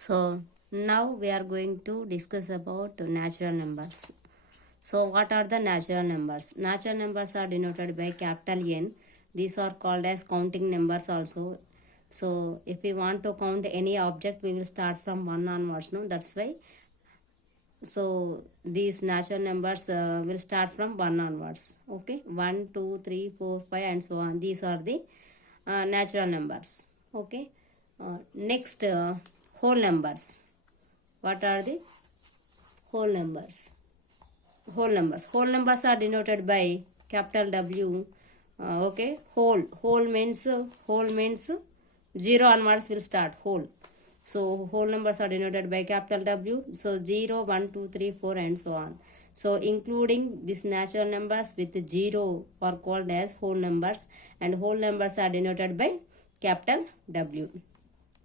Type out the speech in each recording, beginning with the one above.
So now we are going to discuss about natural numbers. So what are the natural numbers? Natural numbers are denoted by capital N. These are called as counting numbers also. So if we want to count any object, we will start from 1 onwards. No, that's why. So these natural numbers will start from 1 onwards. Okay, 1, 2, 3, 4, 5, and so on. These are the natural numbers. Okay. Next, whole numbers. What are the whole numbers? Whole numbers are denoted by capital W. Okay, whole means 0 onwards will start whole. So whole numbers are denoted by capital W. So 0, 1, 2, 3, 4, and so on. So including these natural numbers with 0 are called as whole numbers, and whole numbers are denoted by capital W.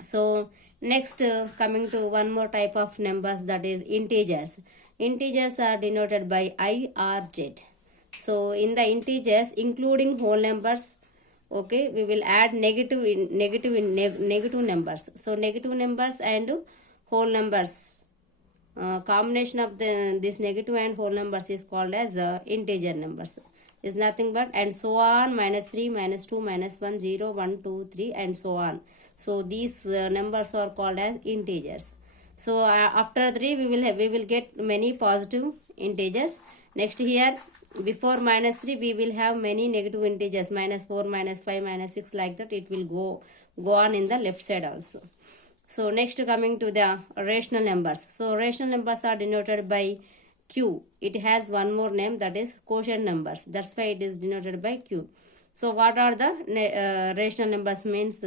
So next, coming to one more type of numbers, that is integers. Integers are denoted by I or Z. So in the integers, including whole numbers, okay, we will add negative numbers. So negative numbers and whole numbers, combination of this negative and whole numbers is called as integer numbers. Is nothing but, and so on, -3, -2, -1, 0, 1, 2, 3, and so on. So these numbers are called as integers. So after 3 we will get many positive integers. Next here, before -3 we will have many negative integers, -4, -5, -6, like that it will go on in the left side also. So next, coming to the rational numbers. So rational numbers are denoted by Q. It has one more name, that is quotient numbers. That's why it is denoted by Q. So what are the rational numbers means?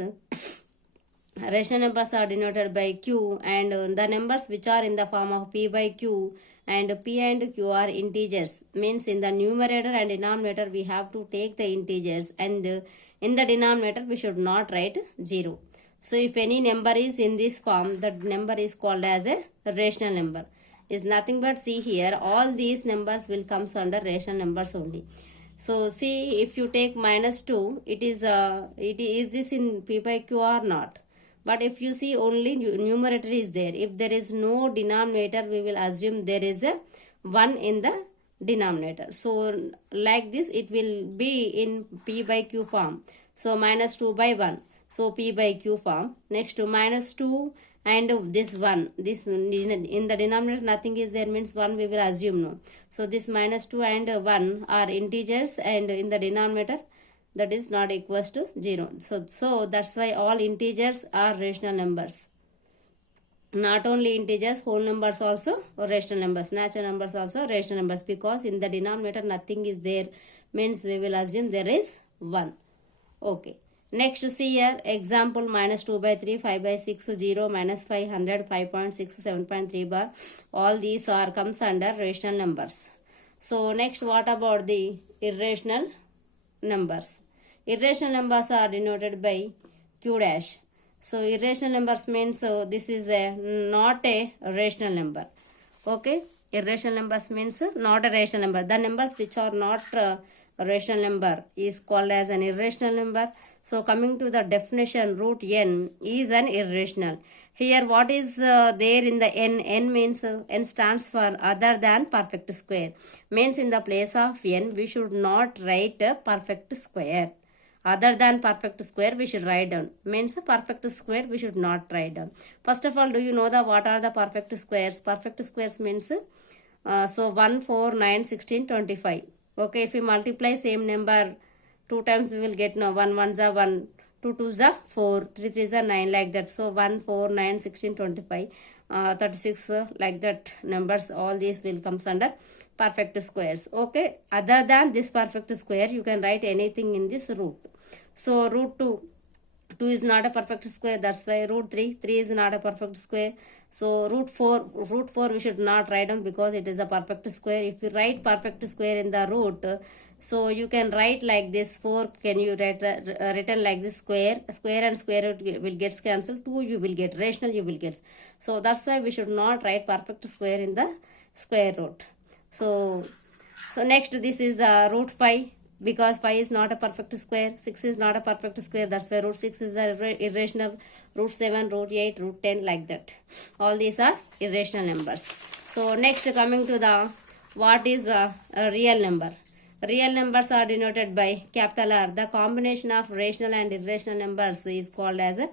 Rational numbers are denoted by Q, and the numbers which are in the form of P by Q, and P and Q are integers. Means in the numerator and denominator we have to take the integers, and in the denominator we should not write 0. So if any number is in this form, that number is called as a rational number. Is nothing but, see here, all these numbers will comes under rational numbers only. So see, if you take -2, it is this in P by Q or not? But if you see only numerator is there, if there is no denominator, we will assume there is a 1 in the denominator. So like this it will be in P by Q form. So -2 by 1. So P by Q form. Next to -2 and this 1. This in the denominator nothing is there, means 1 we will assume no. So this -2 and 1 are integers, and in the denominator that is not equals to 0. So that's why all integers are rational numbers. Not only integers, whole numbers also rational numbers, natural numbers also rational numbers, because in the denominator nothing is there, means we will assume there is 1. Okay. Next, see here, example, -2 by 3, 5 by 6, 0, -5, 100, 5.6, 7.3 bar. All these are comes under rational numbers. So next, what about the irrational numbers? Irrational numbers are denoted by Q dash. So irrational numbers means this is not a rational number. Okay, irrational numbers means not a rational number. The numbers which are not a rational number is called as an irrational number. So coming to the definition, root n is an irrational. Here what is there in the n? N means n stands for other than perfect square. Means in the place of n we should not write a perfect square. Other than perfect square we should write down. Means a perfect square we should not write down. First of all, do you know what are the perfect squares? Perfect squares means so 1, 4, 9, 16, 25. Okay, if we multiply same number 2 times, we will get 1 1s are 1, 2 2s are 4, 3 3s are 9, like that. So 1, 4, 9, 16, 25, 36, like that numbers, all these will comes under perfect squares. Okay, other than this perfect square you can write anything in this root. So root 2 is not a perfect square, that's why root 3 is not a perfect square. So root 4 we should not write them because it is a perfect square. If you write perfect square in the root, so you can write like this. 4 can you write written like this, square and square root will get cancelled, 2 you will get, rational you will get. So that's why we should not write perfect square in the square root. So next, this is root 5. because 5 is not a perfect square, 6 is not a perfect square, that's why root 6 is irrational, root 7, root 8, root 10, like that. All these are irrational numbers. So next, coming to the what is a real number. Real numbers are denoted by capital R. The combination of rational and irrational numbers is called as a